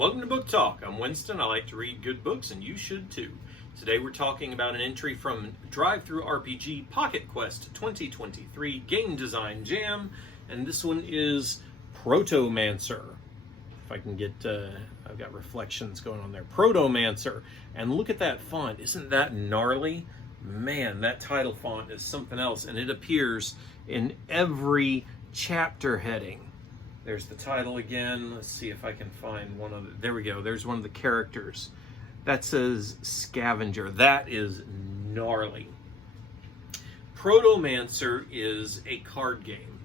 Welcome to Book Talk. I'm Winston. I like to read good books, and you should too. Today we're talking about an entry from DriveThru RPG Pocket Quest 2023 Game Design Jam, and this one is Protomancer. If I can get, I've got reflections going on there. Protomancer. And look at that font. Isn't that gnarly? Man, that title font is something else, and it appears in every chapter heading. There's the title again. Let's see if I can find one of the, there we go. There's one of the characters. That says Scavenger. That is gnarly. Protomancer is a card game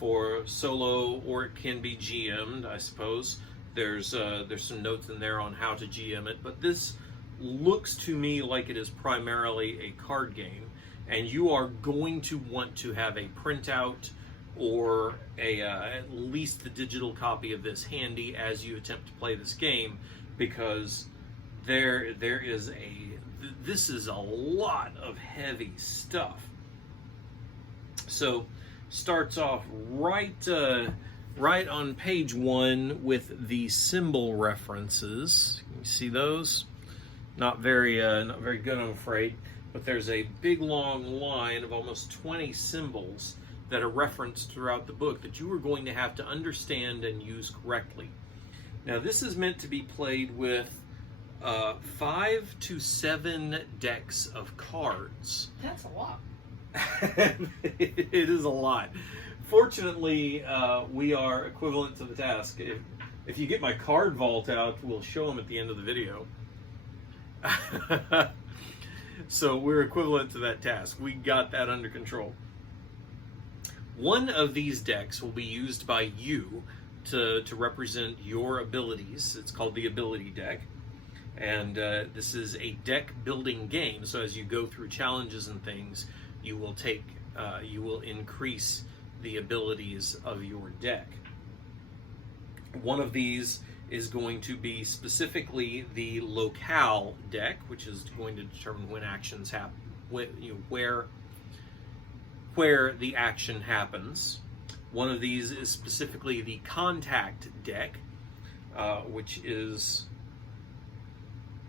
for solo, or it can be GM'd, I suppose. There's some notes in there on how to GM it, but this looks to me like it is primarily a card game, and you are going to want to have a printout or at least the digital copy of this handy as you attempt to play this game, because this is a lot of heavy stuff. So starts off right on page 1 with the symbol references. Can you see those? Not very good, I'm afraid. But there's a big long line of almost 20 symbols that are referenced throughout the book that you are going to have to understand and use correctly. Now, this is meant to be played with 5 to 7 decks of cards. That's a lot. It is a lot. Fortunately, we are equivalent to the task. If you get my card vault out, we'll show them at the end of the video. So we're equivalent to that task. We got that under control. One of these decks will be used by you to represent your abilities. It's called the ability deck. And this is a deck building game. So as you go through challenges and things, you will increase the abilities of your deck. One of these is going to be specifically the locale deck, which is going to determine when actions happen, where the action happens. One of these is specifically the contact deck, which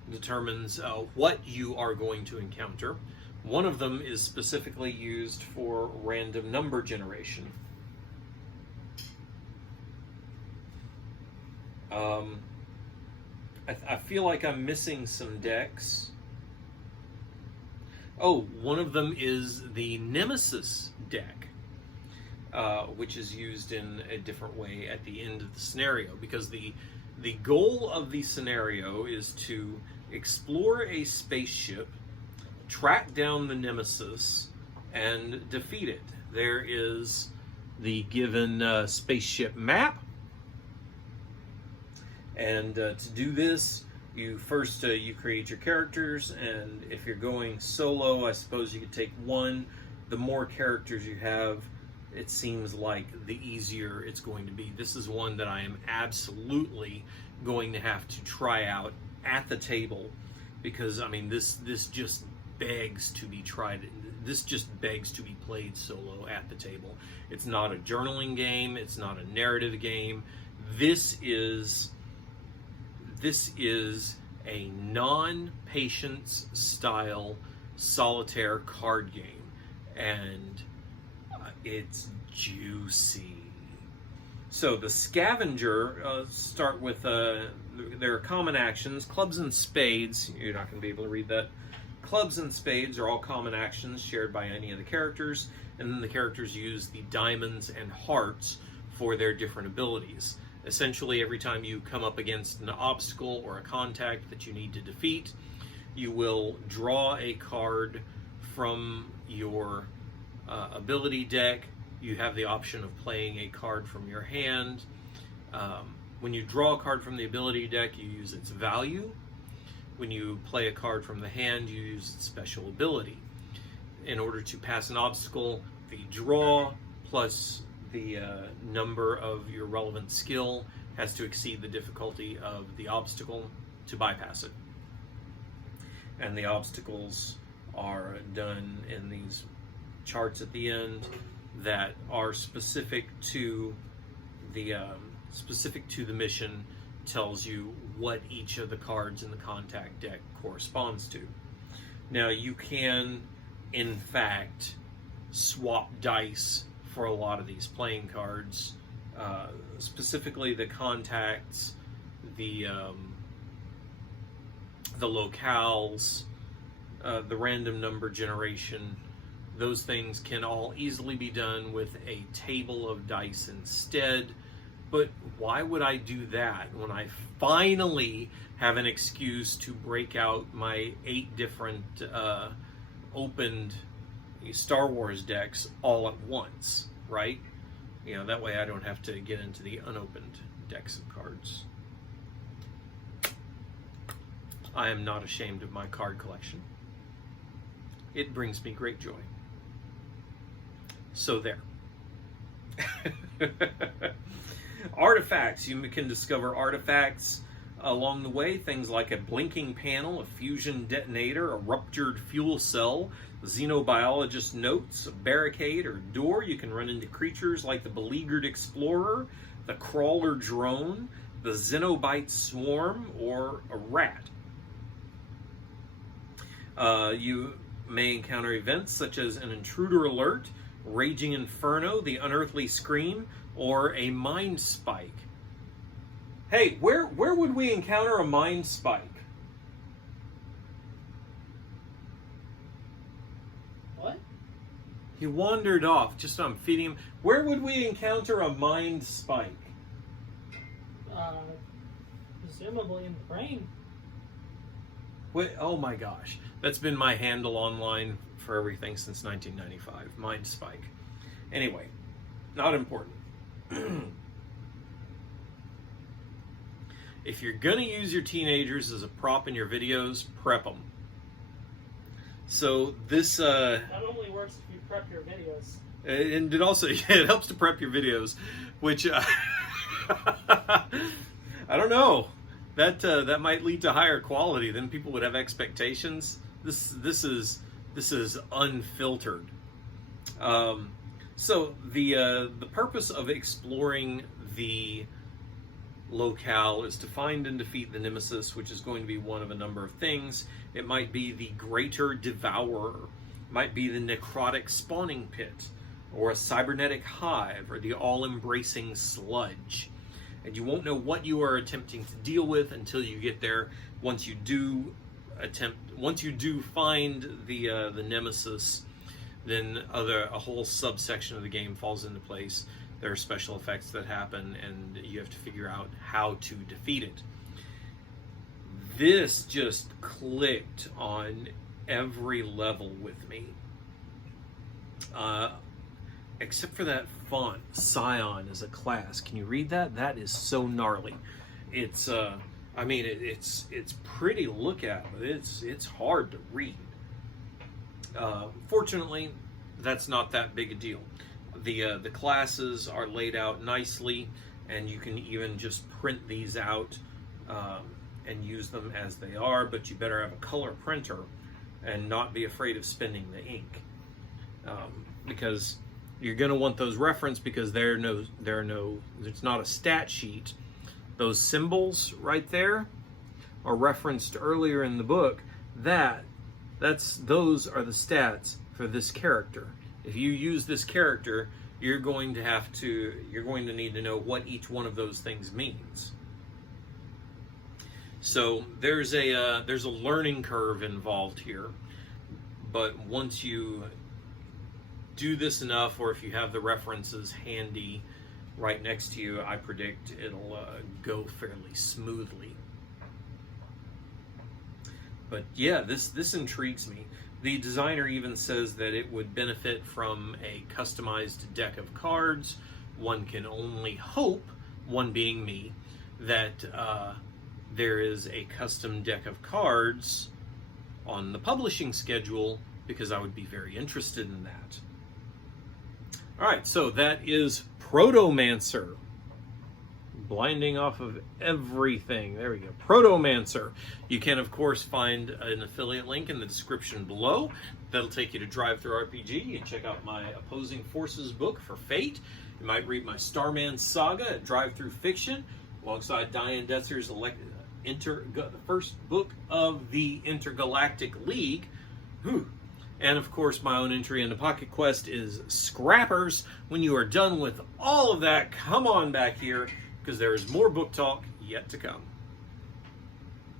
determines what you are going to encounter. One of them is specifically used for random number generation. I feel like I'm missing some decks. Oh, one of them is the Nemesis deck, which is used in a different way at the end of the scenario, because the goal of the scenario is to explore a spaceship, track down the Nemesis, and defeat it. There is the given spaceship map, and to do this, you first you create your characters, and if you're going solo, I suppose you could take one. The more characters you have, it seems like the easier it's going to be. This is one that I am absolutely going to have to try out at the table, because I mean this just begs to be tried. This just begs to be played solo at the table. It's not a journaling game. It's not a narrative game. This is a non-patience style solitaire card game, and it's juicy. So the Scavenger start with there are common actions. Clubs and spades, you're not going to be able to read that. Clubs and spades are all common actions shared by any of the characters, and then the characters use the diamonds and hearts for their different abilities. Essentially, every time you come up against an obstacle or a contact that you need to defeat, you will draw a card from your ability deck. You have the option of playing a card from your hand. When you draw a card from the ability deck, you use its value. When you play a card from the hand, you use its special ability. In order to pass an obstacle, the draw plus the number of your relevant skill has to exceed the difficulty of the obstacle to bypass it. And the obstacles are done in these charts at the end that are specific to the mission tells you what each of the cards in the contact deck corresponds to. Now, you can, in fact, swap dice for a lot of these playing cards, specifically the contacts, the locales, the random number generation. Those things can all easily be done with a table of dice instead. But why would I do that when I finally have an excuse to break out my 8 different opened Star Wars decks all at once, right? You know, that way I don't have to get into the unopened decks of cards. I am not ashamed of my card collection. It brings me great joy. So there. Artifacts. You can discover artifacts along the way. Things like a blinking panel, a fusion detonator, a ruptured fuel cell, xenobiologist notes, a barricade or door. You can run into creatures like the beleaguered explorer, the crawler drone, the xenobite swarm, or a rat. You may encounter events such as an intruder alert, raging inferno, the unearthly scream, or a mind spike. Hey, where would we encounter a mind spike? What? He wandered off. Just I'm feeding him. Where would we encounter a mind spike? Presumably in the brain. Wait, oh my gosh. That's been my handle online for everything since 1995. Mind spike. Anyway, not important. If you're going to use your teenagers as a prop in your videos, prep them. So this... Not only works if you prep your videos. And it also it helps to prep your videos, which... I don't know. That might lead to higher quality. Then people would have expectations. This is unfiltered. So the purpose of exploring the locale is to find and defeat the nemesis, which is going to be one of a number of things. It might be the greater devourer, might be the necrotic spawning pit, or a cybernetic hive, or the all-embracing sludge. And you won't know what you are attempting to deal with until you get there. Once you do find the nemesis, then a whole subsection of the game falls into place. There are special effects that happen, and you have to figure out how to defeat it. This just clicked on every level with me. Except for that font, Scion as a class. Can you read that? That is so gnarly. It's I mean it's pretty to look at, but it's hard to read. Fortunately, that's not that big a deal. The classes are laid out nicely, and you can even just print these out and use them as they are, but you better have a color printer and not be afraid of spending the ink, because you're going to want those referenced, because it's not a stat sheet. Those symbols right there are referenced earlier in the book. Those are the stats for this character. If you use this character, you're going to need to know what each one of those things means. So there's a learning curve involved here, but once you do this enough, or if you have the references handy right next to you, I predict it'll go fairly smoothly. But yeah, this intrigues me. The designer even says that it would benefit from a customized deck of cards. One can only hope, one being me, that there is a custom deck of cards on the publishing schedule, because I would be very interested in that. Alright, so that is Protomancer. Blinding off of everything. There we go. Protomancer. You can, of course, find an affiliate link in the description below. That'll take you to DriveThru RPG. You can check out my Opposing Forces book for Fate. You might read my Starman Saga at DriveThru Fiction, alongside Diane Detzer's the first book of the Intergalactic League. Whew. And of course, my own entry into Pocket Quest is Scrappers. When you are done with all of that, come on back here, because there is more book talk yet to come.